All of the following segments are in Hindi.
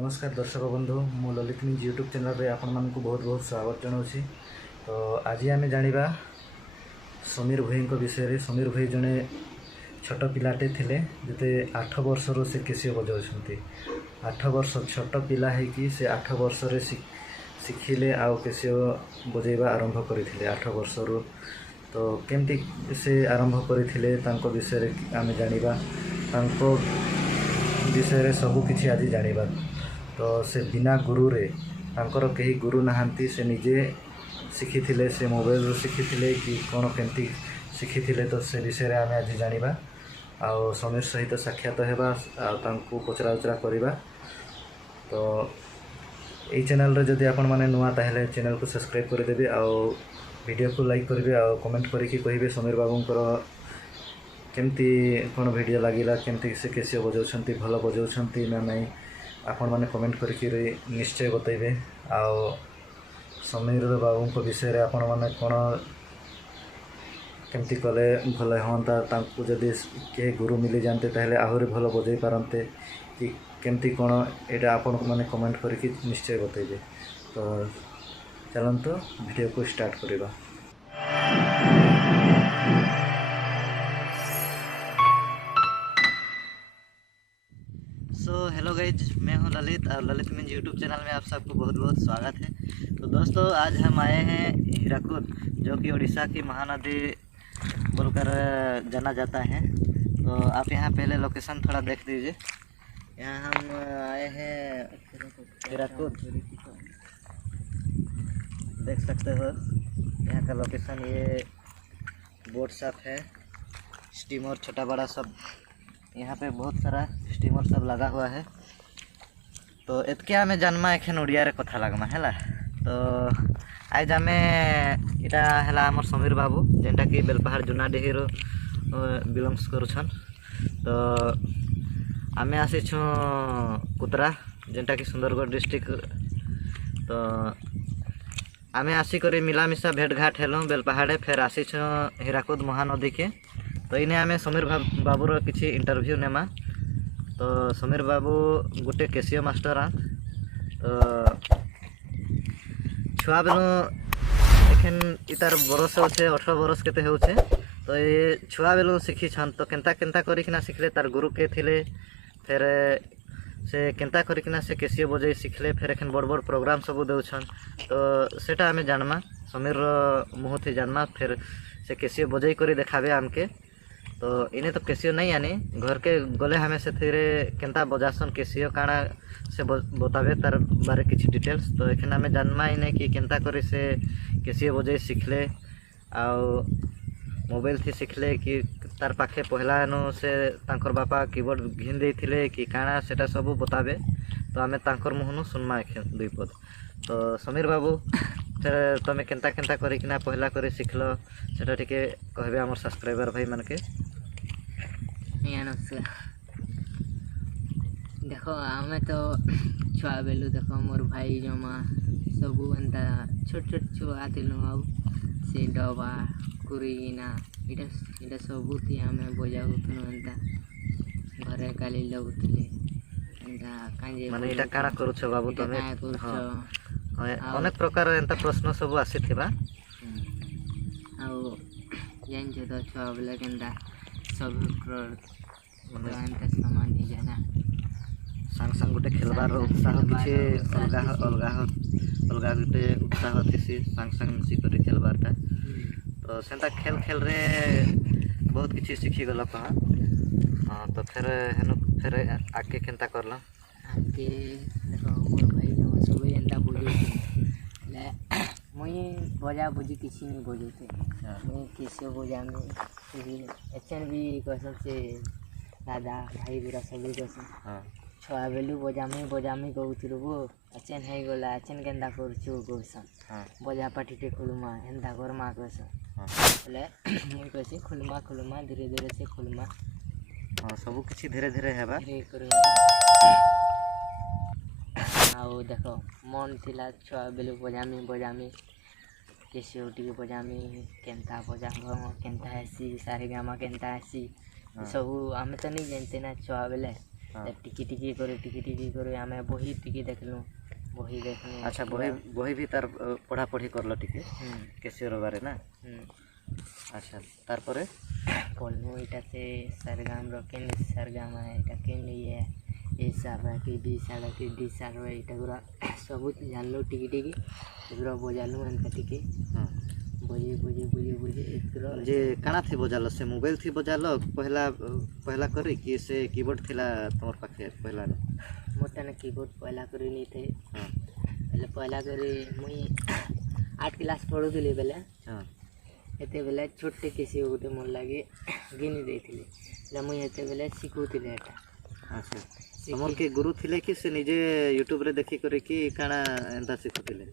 नमस्कार दर्शक बंधु मु ललित न्यूज यूट्यूब चैनल रे आपण मानकु बहुत बहुत स्वागत जनाऊँगी। तो आज आम जाना समीर भाई विषय रे। समीर भाई जड़े छोट पिलाटे थिले जिते 8 वर्षर से केसिओ बजाउछंती। 8 वर्ष छोट पिला है कि से 8 वर्ष रे शिखिले आउ केसिओ बजेबा आरंभ करथिले 8 वर्षर। तो केमती से आरंभ करथिले तांको विषय रे आम जानिबा, तांको विषय रे सब किछि आज जानिबा। तो से बिना गुरु रे तांकर कहीं गुरु नहांती, से निजे शिखी थिले, से मोबाइल रो शिखी थिले कि कौन केमती शिखी थिले। तो से विषय रे आमे आज जानिबा आ समीर सहित साक्षात हेबा आ तांको पचरा उचरा करिबा। तो एई चैनल रे जदि आपण माने नुआ ताहेले चैनल को सब्सक्राइब कर देबे आ वीडियो को लाइक करिवे आ कमेंट करिकि कहिबे समीर बाबूंकर केमती कौन वीडियो लगिला, केमती से केसिओ बजाउछंती, भल बजाउछंती ना नहीं आपण माने कमेंट करके निश्चय बतैबे। आ समीर बाबू को विषय रे आपण माने कौन केमती कले भल हाँ, तांको जदि के गुरु मिली जानते ताहले आहुरी भल बजाई पारंते कि केमती कौन एटा आपण माने कमेंट करके निश्चय बतैबे। तो चलंतु वीडियो को स्टार्ट करिबा। हेलो गाइज, मैं हूं ललित और ललित मीन्स यूट्यूब चैनल में आप सबको बहुत बहुत स्वागत है। तो दोस्तों आज हम आए हैं हीराकुद, जो कि उड़ीसा की महानदी बोलकर जाना जाता है। तो आप यहाँ पहले लोकेशन थोड़ा देख लीजिए। यहाँ हम आए हैं हीराकुद, देख सकते हो यहाँ का लोकेशन। ये बोट सब है, स्टीमर छोटा बड़ा सब, यहाँ पे बहुत सारा स्टीमर सब लगा हुआ है। तो एतके आमे जन्मा एखन ओडिया रे कथा लगमा हैला। तो आज आमे इटा हैला हमर समीर बाबू, जेनटा कि बेलपहाड़ जुनाडीही रो बिलोंग्स करूछन। तो आमे आसी छु कुतरा, जेनटा कि सुंदरगढ़ डिस्ट्रिक्ट। तो आमे आसी करी मिलामिशा भेट घाट हेलो बेलपहाड़े, फिर आसी छु हीराकुद महानदी के। तो इने आमे समीर बाबूर किसी इंटरव्यू नेमा। तो समीर बाबू गोटे केसिओ मास्टर आ। तो छुआ बेलू एखन इतार बरस होचे 18 बरस केते होचे। तो ये छुआ बेलू शिखी छन। तो केनता केनता करिकिना शिखले, तार गुरु के थिले, फिर से केनता करिकिना से केसिओ बजाई शिखले, फिर एखन बड़ बड़ प्रोग्राम सब देउछन। तो सेटा आमे जानमा, समीर मुह थी जानमा, फिर से केसिओ बजाई करी देखाबे आमके। तो इन्हें तो केसिओ नहीं आनी, घर के गले हमें से थेरे केनता बजासन केसिओ काना से बतावे तार बारे किसी डिटेल्स। तो एखन आमे जानमा इन्हें कि केनता करी से केसिओ बजाई शिखले आ मोबाइल थी शिखले कि तार पाखे पहला नो से तांकर बापा कीबोर्ड घिन देथिले कि काना सेटा सब बतावे। तो आमे तांकर मुहनु सुनमा एखन दुई पद। तो समीर बाबू तमें केनता केनता करिकिना पहला करी शिखल सेटा टिके कहबे हमर सब्सक्राइबर भाई मानके। देखो आमे तो छुआ बेलू देखो मोर भाई जमा सबू एंता छोट छोट छुआ थिलु आउ से डबा कुरीना इटा इटा सबू थी आमे बजाउथनु एंता घरे काली लगुथले एंता कांजे माने इटा काना करूछ बाबू तमे? हां अनेक प्रकार एंता प्रश्न सब आसीथिबा। आउ जान जे तो छुआ बेले केंता सब माने एंता सामान ही जाना सांग सांग गोटे खेलबार उत्साह किछि अलगा अलगा गोटे उत्साह थिसी सांग सांग मिसी करी खेलबारटा। तो सेंता खेल खेल रे बहुत किछि सिखि गला कहा। हां तो फिर हेनु फिर आके केनता करला आके देखो मोर भाई जो सब एंता बोले ले मुई बजा बुझी किछि नहीं बोलते। मुई केसिओ बजा में एचएन भी कसम से दादा भाई बुरा सब कसम। हां छुआ बेलू बजामी कहूथिलु गो एचएन है गला एचएन केनता करछु गोसन। हां बजा पाटी टे खुलमा एंता करमा कहसन। हां ले मुई कहसी खुलमा धीरे धीरे से खुलमा। हां सब किछि धीरे धीरे हेबा धीरे कर आउ देखो मन थिला छुआ बेलू बजामी केसिओ टिके बजामी केनता बजाम केनता आसी सारे गामा केनता आसी सब आमे तो नहीं जानते ना छुआ बेले। हाँ। टिकी कर आम बही टिकी देखलु बही देखलु। अच्छा बही भी तार पढ़ा पढ़ी करल टिके कैसियर बारे ना। अच्छा तार परे पढ़लु इटा से सरगाम रकेन सरगाम है इटा केन ये ए सार कि डी सार कि डी सार इटा गुरा सब जानलु टिकी गुरा बजालु एंता टिकी बुझी इतरो जे काना थी बजाल से मोबाइल थी बजाल पहला करे कि से कीबोर्ड थिला तमर पाखे पहला ने मोटा ने कीबोर्ड पहला करी नहीं थे। पहले पहला करी मुई 8 क्लास पढ़ुଥିଲି बेले एते बेले छोटे किसी गोटे मन लागे गिनी देथिले ले मुई एते बेले सिखुଥିଲେ एटा। अच्छा तमर के गुरु थिले कि से निजे यूट्यूब रे देखि करे कि काना एंता सिखुଥିଲେ?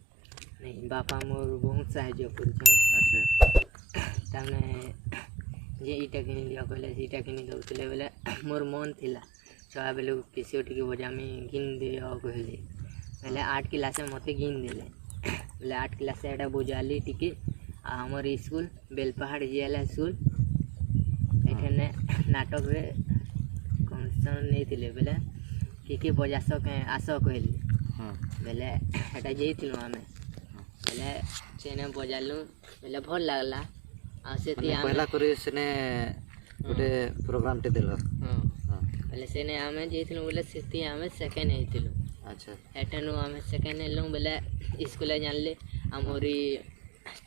नहीं बापा मोर बहुत साहाय्य करछन। अच्छा ताने जे इटा किनी दिया कहले इटा किनी दउଥିଲେ बेले मोर मन थिला छुआ बेले किसी टिके बजामी गिन दे कहले बेले 8 क्लास में मते गिन देले बेले 8 क्लास से एटा बजाली टिके हमर स्कूल बेलपहाड़ जिला स्कूल एठने नाटक रे कॉम्पिटिशन नहीं थिले बेले कि बजास के आस कहले बेले एटा जेइथिलु आमे बेले सेने बजालु बेले भल लागला आ सेति आमे पहला करे सेने गोटे प्रोग्राम टे देलो। बेले सेने आमे जेइथिलु बेले सेति आमे सेकेंड हेइथिलु। अच्छा एठनु आमे सेकेंड हेलु बेले स्कूल जानले हमरी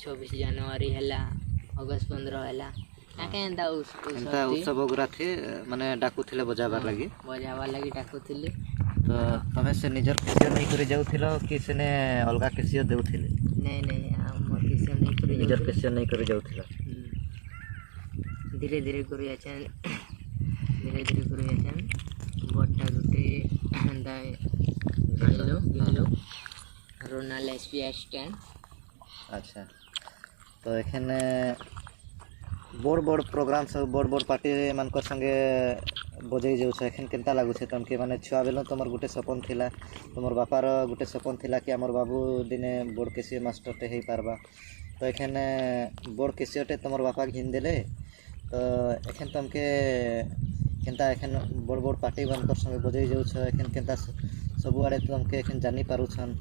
26 जनवरी हैला अगस्त 15 हैला आके एंता उत्सव गुरा थे माने डाकुथिले बजाबार लागि डाकुथिले। तो तमे से निजर केसियो नहीं करे जाउथिलो कि सेने अलगा केसियो देउथिले? नहीं हमर केसियो नहीं करे निजर केसियो नहीं करे जाउथिलो। धीरे धीरे करे आछन बट्टा गुटे एंता गिनलो रोनाल एसपीआई स्टैंड। अच्छा तो एखने बड़ प्रोग्राम सब बड़ पार्टी मानकर संगे बजै जाउछ एखन केनता लागु छे तमके माने छुआ बेलो तमर गुटे सपन थिला तमर बापार गुटे सपन थिला कि हमर बाबू दिने बड़ केसी मास्टर टे हेई पारबा तो एखने बड़ केसीटे तमर बापा घिन देले तो एखन तमके केनता एखन बड़ पार्टी मानकर संगे बजै जाउछ एखन केनता सब आड़े तमके एखन जानि पारुछन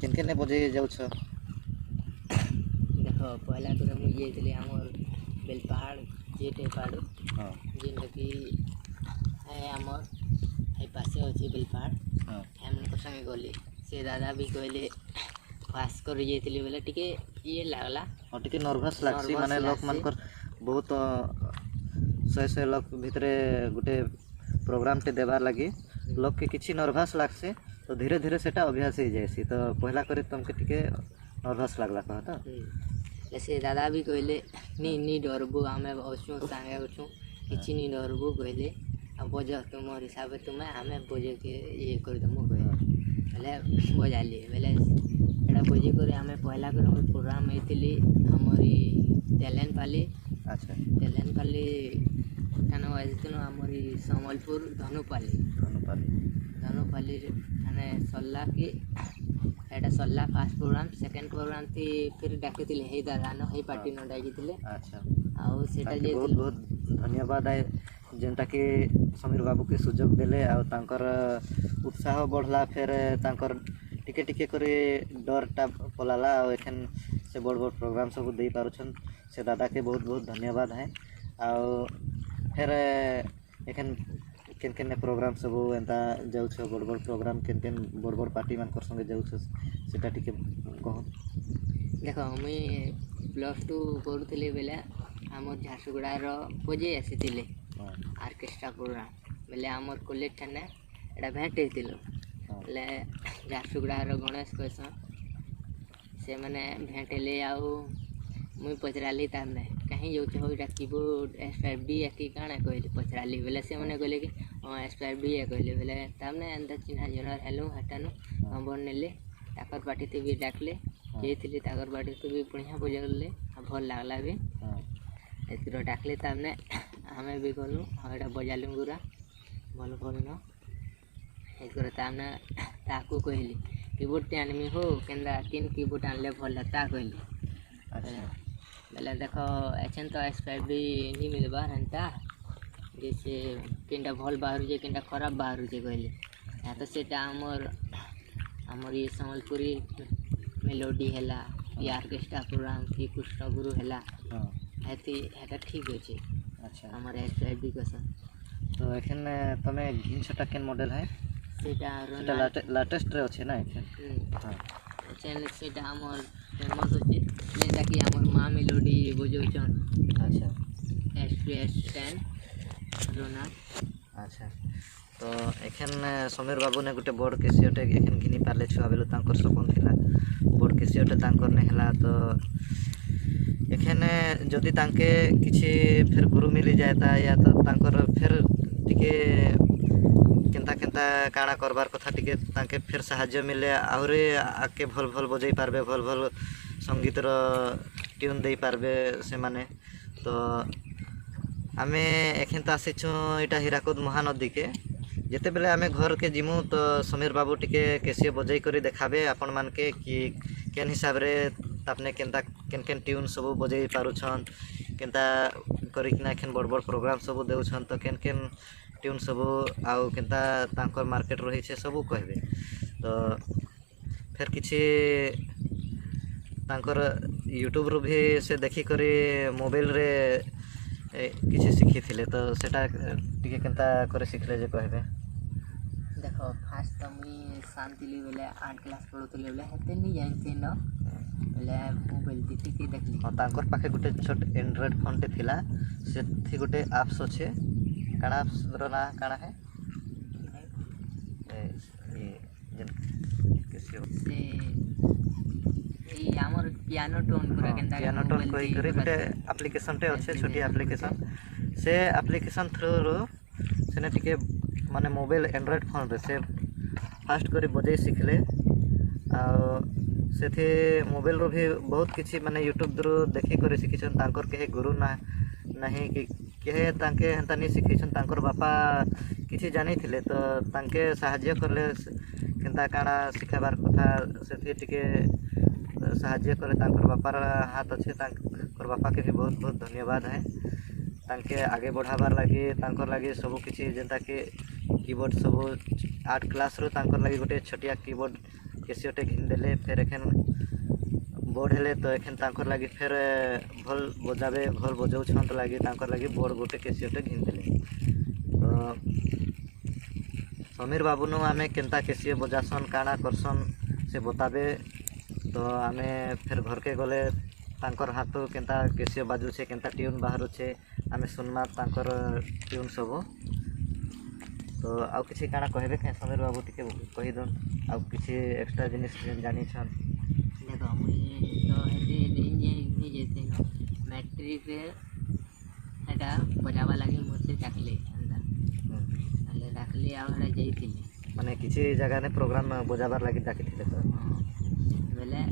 केन केने बजै जाउछ? देखो पहला तो मुझे जेइथिले हमर बेलपहाड़ जेटे पाड़ो जेनटा कि हमर ए पासे अछि बेलपहाड़ हम संगे गली से दादा भी कहले पास कर जेइथिले बेले टिके ये लागला और टिके नर्वस लागसी माने लोक मानकर बहुत सय लोक भितरे गुटे प्रोग्राम टे देबार लागि लोक के किछि नर्वस लागसे तो धीरे धीरे सेटा अभ्यास हो जाएसी तो पहला करे तुमके टिके नर्वस लागला कहता से दादा भी कहले नी डरबो आमे अछु संगे अछु किछि नी डरबो कहले अब बजा तुमर हिसाब तुमे आमे बजे के ये कर दमु कहले बजाली बेले एटा बजे करे आमे पहला करे प्रोग्राम हेतिली हमरी टैलेंट पाली। अच्छा टैलेंट पाली थाना वाजतनो हमरी समलपुर धनुपाली थाने सल्ला की एटा सल्ला फर्स्ट प्रोग्राम सेकंड प्रोग्राम थी फिर डाकिथिले हे दादा न हे पार्टी न डाकिथिले। अच्छा आउ सेटा जे बहुत बहुत धन्यवाद है जेनटा कि समीर बाबू के सुजोग देले आ तांकर उत्साह बढ़ला फिर तांकर टिके टिके करे डरटा पलाला और एखन से बड़ प्रोग्राम सब दे पारुछन से दादा के बहुत बहुत धन्यवाद है आ फिर एखन केन केन प्रोग्राम सब एंता जाउछ बड़ प्रोग्राम केन बड़ पार्टी मानकर संगे जाउछ सेटा टिके कहो। देखो मुई +2 पढ़ुଥିଲି बेले हमर झारसुगुड़ार बजे आसीथिले ऑर्केस्ट्रा प्रोग्राम बेले हमर कॉलेज ठाने एटा भेंट हेतिलो ले झारसुगुड़ार गणेश कहसन से माने भेंट ले आउ मुई पचराली ताने कहीं जाउछ हो एटा कीबोर्ड एसपीडी की काना कहले पचराली बेले से माने कहले कि हां एसपीडी कहले बेले तामने अंदर चिन्हा जनर हेलो हटानु नंबर नेले ताकर पार्टी ते भी डाकले जेइथिले ताकर पार्टी ते भी बढ़िया बजले भल लागला भी एतिरो डाकले तामने हमें भी गलु एटा बजालु गुरा भल न एतिरो तामने ताकू कहली कीबोर्ड ते आनमी हो केंदा 3 कीबोर्ड आनले भल ता कहली। अच्छा बेले देखो एछन तो एसपीडी नहीं मिलबा हंता जैसे केनटा भल बाहरुचे केनटा खराब बाहरुचे कहले या तो सेटा हमर ये संबलपुरी मेलोडी हैला या ऑर्केस्ट्रा प्रोग्राम की कृष्ण गुरु हैला हाँ एती हेटा ठीक अछि अच्छा हमर एजुकेशन तो एखन तमे घिनछटा केन मॉडल है सेटा सेटा लेटेस्ट रे अछि ना एखन हाँ चैनल सेटा हमर फेमस अछि जेटा कि हमर मां मेलोडी बजौछन अच्छा एक्सप्रेस 10 रोना अच्छा तो एखन समीर बाबू ने गोटे बड़ केसियोटे एखन घिनी पारले छुआ बेलु तांकर सपन थिला बड़ केसियोटे तांकर ने हला तो एखन जदि तांके किछि फिर गुरु मिली जायता या तो तांकर फिर टिके केनता केनता काଣା करबार कथा टिके तांके फिर साहाय्य मिले आहुरी आके भल भल बजै पारबे भल भल संगीतर ट्यून दे पारबे से माने तो आमे एखन तो आसीछु इटा हीराकुद महानदी के जेते बेले आमे घर के जिमु तो समीर बाबू टिके केसियो बजै करी देखाबे आपण मान के कि केन हिसाब रे आपने केनता केन केन ट्यून सब बजै पारुछन केनता करिकना एखन बड़ बड़ प्रोग्राम सब देउछन तो केन केन ट्यून सब आउ केनता तांकर मार्केट रही छे सब कहबे तो फिर किछि तांकर यूट्यूब रो भी से देखि करी मोबाइल रे किछि सिखि थिले तो सेटा टिके केनता करे सिखले जे कहबे देखो फास्ट तो मुई शांतिली बेले 8 क्लास पढुतले बेले हेते नि जानथे न बेले मोबाइल टिके देखली हां तांकर पाखे गुटे छोट एंड्रॉइड फोन टे थिला सेथि गुटे एप्स अछि काना एप्स रो ना काना है ये जन केसियो से ई हमर पियानो टोन पूरा केनता पियानो टोन कोई करे गुटे एप्लीकेशन टे अछि छोटी एप्लीकेशन से एप्लीकेशन थ्रू रो सेने टिके माने मोबाइल एंड्रॉइड फोन रे से फास्ट करी बजै सिखले आ सेथे मोबाइल रो भी बहुत किछि माने यूट्यूब रो देखि करी सिखिछन तांकर के गुरु ना नहीं कि के तांके हंता नहीं सिखिछन तांकर बापा किछि जानि थिले तो तांके सहाय्य करले केनता काଣା सिखाबार कथा सेथे टिके सहाय्य करे तांकर बापार हाथ अच्छे तांकर बापा के भी बहुत बहुत धन्यवाद है तांके आगे बढ़ाबार लगी तांकर लगी सब किछि जेंता कि कीबोर्ड सब 8 क्लास रो तांकर लगी गोटे छोटिया कीबोर्ड केसियोटे घिन देले फिर एखन बोर्ड हेले तो एखन तांकर लगी फिर भल बजाबे भल बजाउ छंत लगी तांकर लगी बोर्ड गोटे केसियोटे घिन देले तो समीर बाबू नु आमे केनता केसियो बजासन काଣା करसन से बताबे तो आमे फिर घर के गले तांकर हाथ केनता केसियो बाजू छे केनता ट्यून बाहर छे आमे सुनमा तांकर ट्यून सब तो आउ किछि काଣା कहबे के समीर बाबू टिके कहि दन आउ किछि एक्स्ट्रा जिनिस जानि छन देखो मुई तो हेते नहीं जेते मैट्रिक रे हेटा बजावा लागि मोसे डाकले अंदर अले डाकले आउरा जइतिले माने किछि जगह ने प्रोग्राम बजाबार लागि डाकिथिले तो बेले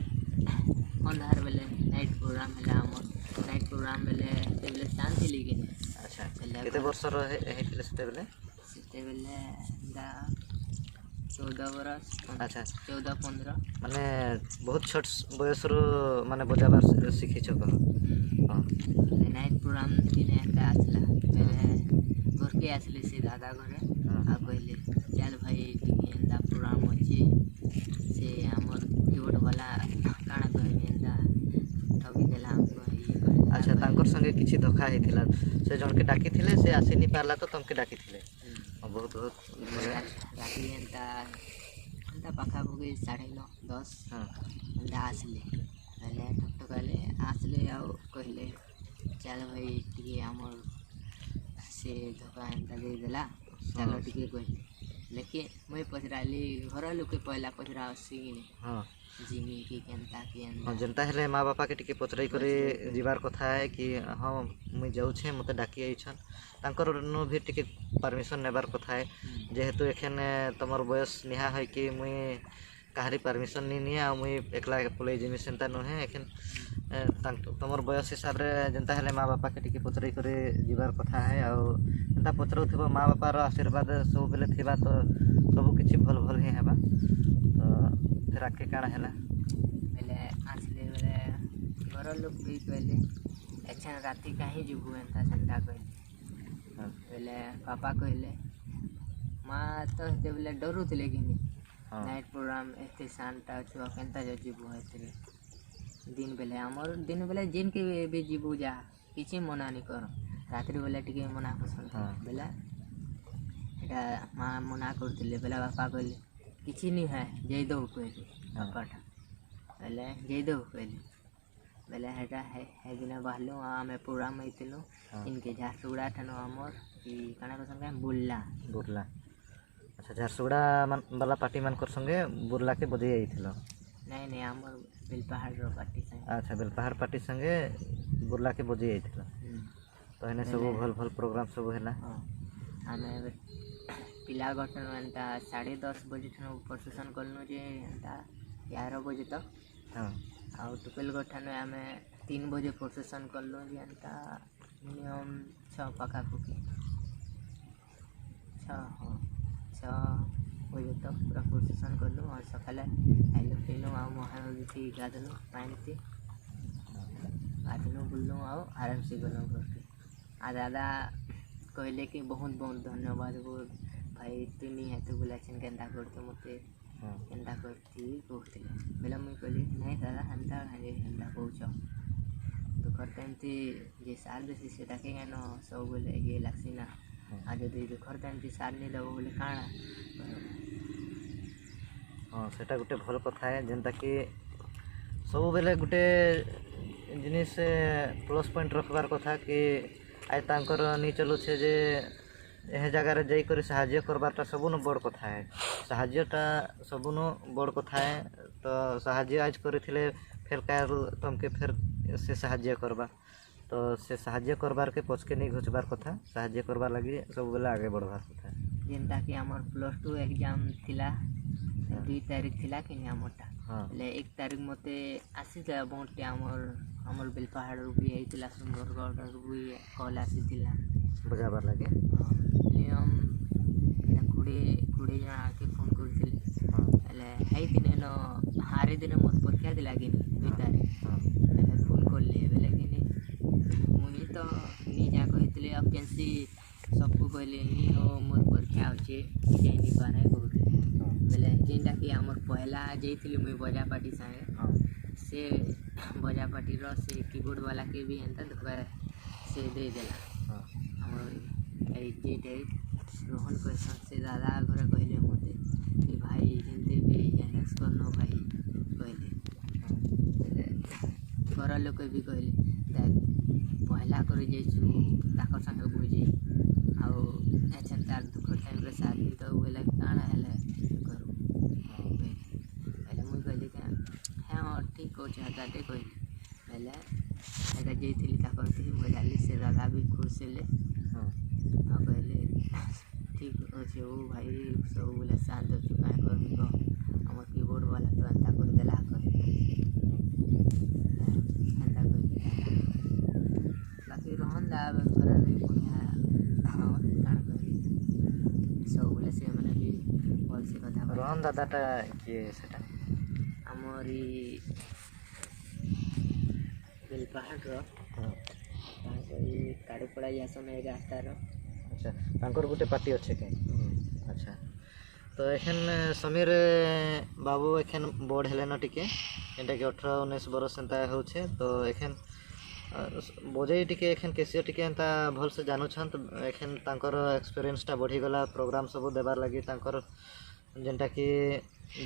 अंधार बेले नाइट प्रोग्राम हैला हमर नाइट प्रोग्राम बेले बेले शांति लिगे अच्छा केते वर्ष रो हेतिले सेते बेले दा 14 बरस अच्छा 14-15 माने बहुत छोट बयस रो माने बजाबार सिखिछो को हां नाइट प्रोग्राम दिन एटा आसला बेले घर के आसले से दादा घरे आ कहले चल भाई टिके एंदा प्रोग्राम अछि से हमर कीबोर्ड वाला काଣା कहबे एंदा ठगी देला हमको ये अच्छा तांकर संगे किछि धोखा हेतिला से जन के डाकी थिले से आसी नि पारला तो तुमके डाकी थिले बहुत बहुत राति एंता पाखा पुगी 9:30-10 हां एंदा आसले पहले ठकठकाले आसले आ कहले चल भाई टिके हमर से धोखा एंता दे देला चलो टिके कहले लेकिन मैं पचराली घर लोग के पहला पचरा आसी हां जिमी की केनता की हां जनता हेले माँ बापा के टिके पचराई करे जीवार कथा है कि हां मुई जाउ छे मते डाकी आइछन तांकर नो भी टिके परमिशन नेबार कथा है जेहेतु एखन तमर बयस निहा है कि मुई काहरी परमिशन नी निया मुई एकला पले जिमी सेंता नो है एखन तमर बयस हिसाब रे जनता हेले माँ बापा के टिके पचराई करे जीवार कथा है आ जनता पचराउ थबो माँ बापा रो आशीर्वाद सब बेले थिबा तो सब किछि भल भल ही हेबा तो फिर आके काଣା हैला बेले आसले बेले घर लोग भी कहले अच्छा राति काहे जुबु एंता सेंता कहले बेले ବେଲେ ବାପା କହିଲେ ମା ତ ସେତେବେଳେ ଡରୁଥିଲେ କି ହଁ ନାଇଟ୍ ପ୍ରୋଗ୍ରାମ୍ ଏତେ ଶାନ୍ତା ଛୁଆ କେନ୍ତା ଯିବୁ ଏଥିରେ ଦିନ ବେଲେ ଆମର ଦିନ ବେଲେ ଯେନ୍କେ ବି ଯିବୁ ଯା କିଛି ମନା ନି କର ରାତ୍ରି ବେଲେ ଟିକେ ମନା ପସନ୍ଦ ହଁ ବେଲେ ଏଇଟା ମା ମନା କରୁଥିଲେ ବେଲେ ବାପା କହିଲେ କିଛି ନି ହେ ଯାଇଦଉ କହିଲେ ବାପାଟା ବେଲେ ଯାଇଦଉ କହିଲେ ବେଲେ ହେଟା ହେଦିନ ବାହାରିଲୁ ଆଉ ଆମେ ପ୍ରୋଗ୍ରାମ୍ ହେଇଥିଲୁ ହଁ ଇନକେ ଝାରସୁଗୁଡ଼ା ଠାନୁ ଆମର ଇ କାଣା କସନ୍ କାଁ ବୁର୍ଲା ବୁର୍ଲା ଆଚ୍ଛା ଝାରସୁଗୁଡ଼ା ବାଲା ପାର୍ଟି ମାନଙ୍କର ସଙ୍ଗେ ବୁର୍ଲାକେ ବଜେଇ ଯାଇଥିଲ ନାଇଁ ନାଇଁ ଆମର ବେଲପାହାଡ଼ର ପାର୍ଟି ସାଙ୍ଗେ ଆଚ୍ଛା ବେଲପାହାଡ଼ ପାର୍ଟି ସଙ୍ଗେ ବୁର୍ଲାକେ ବଜେଇ ଯାଇଥିଲ ତ ଏନେ ସବୁ ଭଲ ଭଲ ପ୍ରୋଗ୍ରାମ୍ ସବୁ ହେଲା ହଁ ଆମେ ଏବେ ପିଲା ଗଠନ ଏନ୍ତା 10:30 ବଜେ ଠାନୁ ପ୍ରସେସନ୍ କଲୁ ଯେ ଏନ୍ତା 11 ବଜେ ତକ ହଁ ଆଉ ଟୁକେଲ ଠାନୁ ଆମେ 3 ବଜେ ପ୍ରସେସନ୍ କଲୁ ଯେ ଏନ୍ତା ମିନିମମ୍ 6 ପାଖାପାଖି 6 ବଜେ ତକ ପୁରା ପ୍ରସେସନ୍ କଲୁ ଆଉ ସକାଳେ ଖାଇଲୁ ପିଇଲୁ ଆଉ ମହାନଦୀଥି ଗାଧଲୁ ପାଣିଥି ଗାଧଲୁ ବୁଲଲୁ ଆଉ ଆରାମସେ ଗଲୁ ଘରକେ ଆଉ ଦାଦା କହିଲେ कि बहुत बहुत धन्यवाद वो भाई तु नहीं है तो बोलाचिन केन्ता करते मते ହଁ केन्ता करती कहते बेला मुई कहली नहीं दादा हेन्ता हेन्ता कौच दुखर टाइमथि जे सार देसी सेटा के न सब बोले ये लागसी ना आ जदि दुखर टाइमथि सार नहीं दब बोले काଣା ହଁ ସେଟା ଗୋଟେ ଭଲ କଥା ହେ ଯେନ୍ତାକି ସବୁବେଲେ ଗୋଟେ ଜିନିଷ ପ୍ଲସ୍ ପଏଣ୍ଟ ରଖିବାର କଥା କି ଆଇ ତାଙ୍କର ନି ଚଲୁଛେ ଯେ ଏ ଜାଗାରେ ଯାଇକରି ସାହାଯ୍ୟ କରବାରଟା ସବୁନୁ ବଡ଼ କଥା ହେ ସାହାଯ୍ୟଟା ସବୁନୁ ବଡ଼ କଥା ହେ ତ ସାହାଯ୍ୟ ଆଜ କରିଥିଲେ ଫେର କାହାର ତମକେ ଫେର ସେ ସାହାଯ୍ୟ କରବା ତ ସେ ସାହାଯ୍ୟ କରବାରକେ ପଛକେ ନେଇ ଘୁଚବାର କଥା ସାହାଯ୍ୟ କରବାର ଲାଗି ସବୁବେଲେ ଆगे बढ़वार କଥା ଯେନ୍ତା कि ଆମର +2 एग्जाम थिला 2 तारीख थिला कि हमरटा ହଁ ହେଲେ 1 तारीख मते ଆସିଥିଲା ବହୁତଟେ ଆମର ବେଲପାହାଡ଼ରୁ ବି ହେଇଥିଲା ସୁନ୍ଦରଗଡ଼ରୁ ବି କଲ୍ ଆସିଥିଲା ବୁଝାବାର ଲାଗି ମିନିମମ୍ 20 ଜଣ ଆକେ ଫୋନ୍ କରିଥିଲେ ହଁ ହେଲେ ହେଇଦିନେ ନ ହାରି ଦିନେ ମୋତେ ପରୀକ୍ଷା ଥିଲା କି 2 ତାରିଖ ହଁ ହେଲେ ଫୋନ୍ କଲେ ବେଲେ କିନି ମୁଇଁ ତ ନି ଯା କହିଥିଲି ଆଉ କେନ୍ସି सबको कहले नी हो मोर परीक्षा अच्छे जाई नहीं पारे कହୁଥିଲେ ବେଲେ ଯେନ୍ଟାକି ଆମର ପହଲା ଯାଇଥିଲି ମୁଇଁ ବଜା ପାର୍ଟି ସାଙ୍ଗେ ହଁ ସେ ବଜା ପାର୍ଟିର ସେ କିବୋର୍ଡ଼ ବାଲାକେ ବି ଏନ୍ତା ଦୁଃଖ ସେ ଦେଇଦେଲା ହଁ ଆମର ଏଇଟା ରୋହନ କହିସନ୍ ସେ ଦାଦା ଘରେ କହିଲେ ମୋତେ କି ଭାଇ ଯେମିତି ବି ଏନ୍ଏସ୍ କରନ ଭାଇ କହିଲେ ହେଲେ ଘର ଲୋକ ବି କହିଲେ ଦେଖ ପହଲା କରି ଯାଇଛୁ ତାଙ୍କର ସାଙ୍ଗେ ବୁଝି ଆଉ ଏଛେନ୍ ତାର ଦୁଃଖ ଟାଇମ୍ରେ ସାଥ୍ ବି ଦଉ ବୋଇଲେ କାଣା ହେଲେ କରୁ ହେଲେ ମୁଇଁ କହିଲି କି ହଁ ଠିକ୍ କହୁଛି ଦାଦାଟେ କହିଲି ହେଲେ ଏଇଟା ଯାଇଥିଲି ତାଙ୍କର ବଜାଲି ସେ ଦାଦା ବି ଖୁସି ହେଲେ ହଁ ଆଉ କହିଲେ ଠିକ୍ ଅଛି ହଉ ଭାଇ ସବୁବେଳେ ସାଥ୍ ଦେଉଛୁ କାହିଁ କରିବି କହ ଆମର କିବୋର୍ଡ଼ ବାଲା ତ ଏନ୍ତା କରିଦେଲା କରି ଏନ୍ତା କରିକି ବାକି ରହନ୍ତା ଘରେ ବି ବଢ଼ିଆ ହଁ କାଣା କରିବି ସବୁବେଳେ ସେମାନେ ବି ଭଲସେ କଥା ରୋହନ ଦାଦାଟା କିଏ ସେଟା ଆମରି ବେଲପାହାଡ଼ର ହଁ ତାଙ୍କ ଇ କାଡ଼ୁପଡ଼ା ଯାସନ୍ ଏ ରାସ୍ତାର ଆଚ୍ଛା ତାଙ୍କର ଗୋଟେ ପାର୍ଟି ଅଛେ କାଇଁ ଆଚ୍ଛା ତ ଏଖେନ୍ ସମୀର ବାବୁ ଏଖେନ୍ ବଡ଼ ହେଲେନ ଟିକେ ଯେନ୍ଟାକି 18-19 ବରଷ ଏନ୍ତା ହେଉଛେ ତ ଏଖେନ୍ ବଜେଇ ଟିକେ ଏଖେନ୍ କେସିଓ ଟିକେ ଏନ୍ତା ଭଲସେ ଜାନୁଛନ୍ ତ ଏଖେନ୍ ତାଙ୍କର ଏକ୍ସପିରିଏନ୍ସଟା ବଢ଼ିଗଲା ପ୍ରୋଗ୍ରାମ୍ ସବୁ ଦେବାର୍ ଲାଗି ତାଙ୍କର ଯେନ୍ଟାକି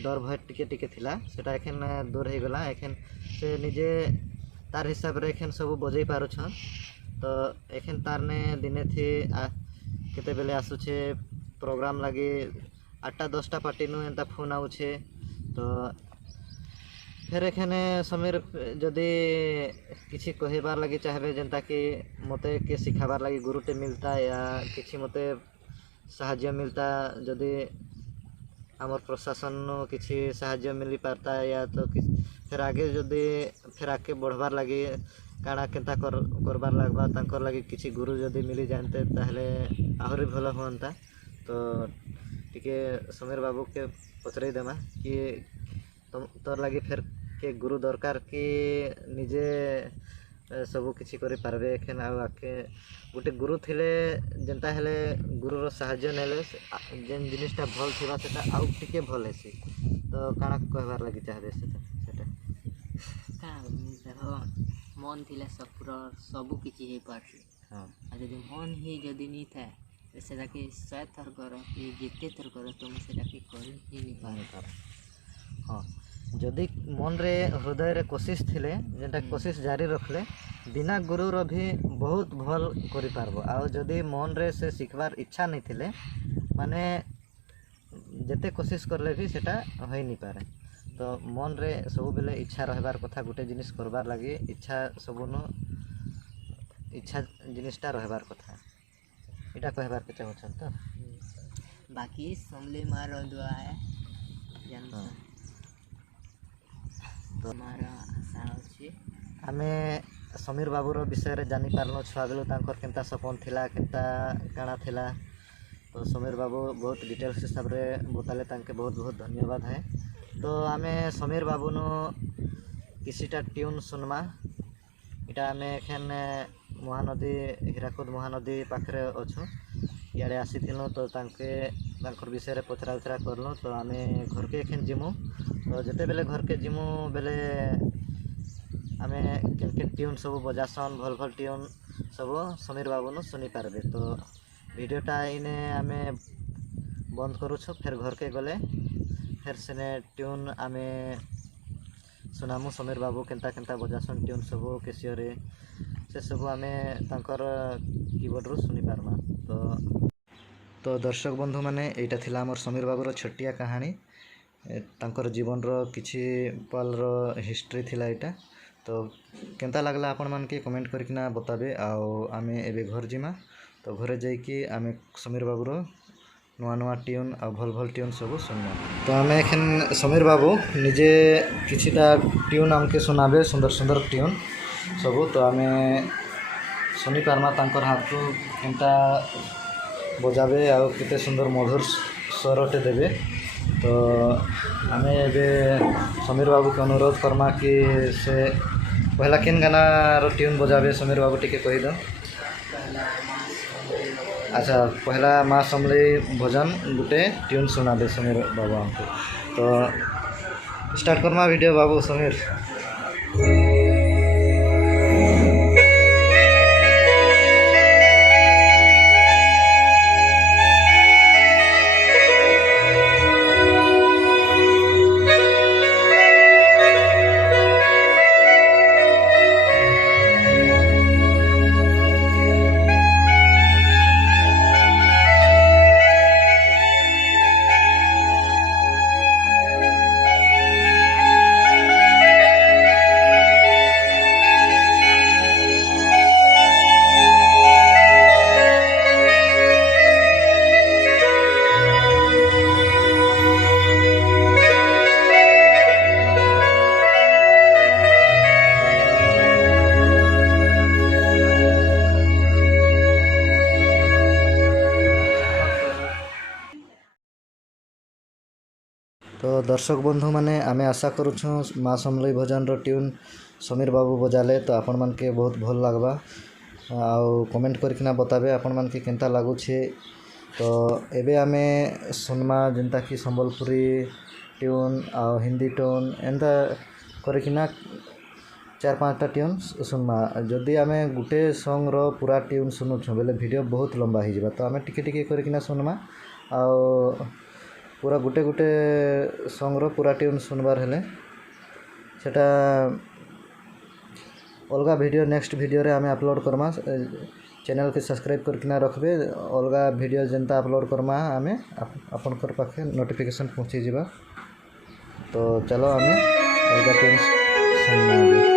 ଡର ଭୟ ଟିକେ ଟିକେ ଥିଲା ସେଟା ଏଖେନ୍ ଦୂର ହେଇଗଲା ଏଖେନ୍ ସେ ନିଜେ ତାର ହିସାବରେ ଏଖେନ୍ ସବୁ ବଜେଇ ପାରୁଛନ୍ ତ ଏଖେନ୍ ତାରନେ ଦିନେ ଥି କେତେବେଲେ ଆସୁଛେ ପ୍ରୋଗ୍ରାମ୍ ଲାଗି 8-10ଟା ପାର୍ଟିନୁ ଏନ୍ତା ଫୋନ୍ ଆଉଛେ ତ ଫେର୍ ଏଖେନେ ସମୀର ଯଦି କିଛି କହିବାର୍ ଲାଗି ଚାହିଁବେ ଯେନ୍ତାକି ମୋତେ କିଏ ଶିଖାବାର୍ ଲାଗି ଗୁରୁଟେ ମିଲତା ୟା କିଛି ମୋତେ ସାହାଯ୍ୟ ମିଲତା ଯଦି ଆମର ପ୍ରଶାସନରୁ କିଛି ସାହାଯ୍ୟ ମିଳିପାରତା ୟା ତ ଫେର୍ ଆଗେ ଯଦି ଫେର୍ ଆଗକେ ବଢ଼ବାର୍ ଲାଗି କାଣା କେନ୍ତା କରବାର୍ ଲାଗବା ତାଙ୍କର ଲାଗି କିଛି ଗୁରୁ ଯଦି ମିଳି ଯାଆନ୍ତେ ତାହେଲେ ଆହୁରି ଭଲ ହୁଅନ୍ତା ତ ଟିକେ ସମୀର ବାବୁକେ ପଚରାଇ ଦେମା କି ତୋର ଲାଗି ଫେର୍ କିଏ ଗୁରୁ ଦରକାର କି ନିଜେ ସବୁ କିଛି କରିପାରିବେ। ଏଖେନ୍ ଆଉ ଆଗକେ ଗୋଟେ ଗୁରୁ ଥିଲେ ଯେନ୍ତା ହେଲେ ଗୁରୁର ସାହାଯ୍ୟ ନେଲେ ଯେନ୍ ଜିନିଷଟା ଭଲ୍ ଥିବା ସେଟା ଆଉ ଟିକେ ଭଲ୍ ହେସି। ତ କାଣା କହିବାର୍ ଲାଗି ଚାହେବେ ସେଟା ଦେଖ ମନ ଥିଲେ ସବୁ କିଛି ହେଇପାରୁଛି। ହଁ ଆଉ ଯଦି ମନ ହିଁ ଯଦି ନି ଥାଏ ସେଟାକେ 100 ଥର କର କି ଯେତେ ଥର କର ତୁମେ ସେଟାକେ କରି ହିଁ ନି ପାର। ହଁ ଯଦି ମନରେ ହୃଦୟରେ କୋଶିଶ ଥିଲେ ଯେନ୍ଟା କୋଶିଶ ଜାରି ରଖିଲେ ବିନା ଗୁରୁର ବି ବହୁତ ଭଲ୍ କରିପାରବ। ଆଉ ଯଦି ମନରେ ସେ ଶିଖବାର୍ ଇଚ୍ଛା ନାଇଁ ଥିଲେ ମାନେ ଯେତେ କୋଶିଶ କଲେ ବି ସେଟା ହୋଇ ନି ପାରେ। ତ ମନରେ ସବୁବେଲେ ଇଚ୍ଛା ରହିବାର୍ କଥା ଗୋଟେ ଜିନିଷ କରବାର୍ ଲାଗି ଇଚ୍ଛା ସବୁନ ଇଚ୍ଛା ଜିନିଷଟା ରହିବାର୍ କଥା। ଏଇଟା କହିବାର୍କେ ଚାହୁଁଛନ୍ ତ? ବାକି ସମଲେଇ ମାର ଦୁଆ ଜାଣିଛ ମାର ଆଶା ଅଛି। ଆମେ ସମୀର ବାବୁର ବିଷୟରେ ଜାଣିପାରଲୁ ଛୁଆବେଳୁ ତାଙ୍କର କେନ୍ତା ସପନ ଥିଲା କେନ୍ତା କାଣା ଥିଲା। ତ ସମୀର ବାବୁ ବହୁତ ଡିଟେଲ୍ସ ହିସାବରେ ବତାଲେ ତାଙ୍କେ ବହୁତ ବହୁତ ଧନ୍ୟବାଦ ହେ। ତ ଆମେ ସମୀର ବାବୁନୁ କିଛିଟା ଟ୍ୟୁନ୍ ଶୁଣମା। ଏଇଟା ଆମେ ଏଖେନ୍ ମହାନଦୀ ହୀରାକୁଦ ମହାନଦୀ ପାଖରେ ଅଛୁ। ଇଆଡ଼େ ଆସିଥିଲୁ ତ ତାଙ୍କର ବିଷୟରେ ପଚରା ଉଚରା କରଲୁ। ତ ଆମେ ଘରକେ ଏଖେନ୍ ଯିମୁ। ତ ଯେତେବେଲେ ଘରକେ ଯିମୁ ବେଲେ ଆମେ କେନ୍ କେନ୍ ଟ୍ୟୁନ୍ ସବୁ ବଜାସନ୍ ଭଲ୍ ଭଲ୍ ଟ୍ୟୁନ୍ ସବୁ ସମୀର ବାବୁନୁ ଶୁନି ପାରବେ। ତ ଭିଡ଼ିଓଟା ଇନେ ଆମେ ବନ୍ଦ କରୁଛୁ। ଫେର୍ ଘରକେ ଗଲେ ଫେର୍ ସେନେ ଟ୍ୟୁନ୍ ଆମେ ଶୁନାମୁ ସମୀର ବାବୁ କେନ୍ତା କେନ୍ତା ବଜାସନ୍ ଟ୍ୟୁନ୍ ସବୁ କେସିଓରେ ସେ ସବୁ ଆମେ ତାଙ୍କର କିବୋର୍ଡ଼ରୁ ଶୁନି ପାରମା। ତ ଦର୍ଶକ ବନ୍ଧୁ ମାନେ ଏଇଟା ଥିଲା ଆମର ସମୀର ବାବୁର ଛୋଟିଆ କାହାଣୀ। ତାଙ୍କର ଜୀବନର କିଛି ପଲ୍ର ହିଷ୍ଟ୍ରି ଥିଲା ଏଇଟା। ତ କେନ୍ତା ଲାଗଲା ଆପଣ ମାନକେ କମେଣ୍ଟ କରିକିନା ବତାବେ। ଆଉ ଆମେ ଏବେ ଘର ଯିମା। ତ ଘରେ ଯାଇକି ଆମେ ସମୀର ବାବୁର ନୂଆ ନୂଆ ଟ୍ୟୁନ୍ ଆଉ ଭଲ୍ ଭଲ୍ ଟ୍ୟୁନ୍ ସବୁ ଶୁଣମା। ତ ଆମେ ଏଖେନ୍ ସମୀର ବାବୁ ନିଜେ କିଛିଟା ଟ୍ୟୁନ୍ ଆମକେ ଶୁନାବେ ସୁନ୍ଦର ସୁନ୍ଦର ଟ୍ୟୁନ୍ ସବୁ। ତ ଆମେ ଶୁନି ପାରମା ତାଙ୍କର ହାତରୁ କେନ୍ତା ବଜାବେ ଆଉ କେତେ ସୁନ୍ଦର ମଧୁର ସ୍ୱରଟେ ଦେବେ। ତ ଆମେ ଏବେ ସମୀର ବାବୁକେ ଅନୁରୋଧ କର୍ମା କି ସେ ପहला केन गानार ट्यून बजाबे समीर बाबू टिके कहीद। अच्छा पहला माँ समलेई भजन गुटे ट्यून सुनाबे समीर बाबू हमको। तो स्टार्ट करमा वीडियो बाबू समीर। तो दर्शक बंधु माने आमे आशा करुछुँ माँ समलेई भजन ट्यून समीर बाबू बजाले तो आपण मान के बहुत भल लगवा। आउ कमेंट करकिना बताबे आपण मान के केनता लागुछे। तो एबे आमे सुनमा जेनता कि संबलपुरी ट्यून आउ हिंदी ट्यून एंता करकिना 4-5टा ट्यून सुनमा। जदि आमे गुटे सॉन्ग रो पूरा ट्यून सुनुछुँ बेले वीडियो बहुत लंबा हो जिबा। तो आमे टिके टिके करकिना सुनमा। आउ पूरा गुटे गुटे सॉन्ग रो पूरा ट्यून सुनबार हेले सेटा अलगा वीडियो नेक्स्ट वीडियो रे आमे अपलोड करमा। चैनल के सब्सक्राइब करकिना रखबे। अलगा वीडियो जेनता अपलोड करमा आमे आपनकर पाखे नोटिफिकेशन पहुँची जिबा। तो चलो आमे अलगा ट्यून सुनना।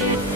थे।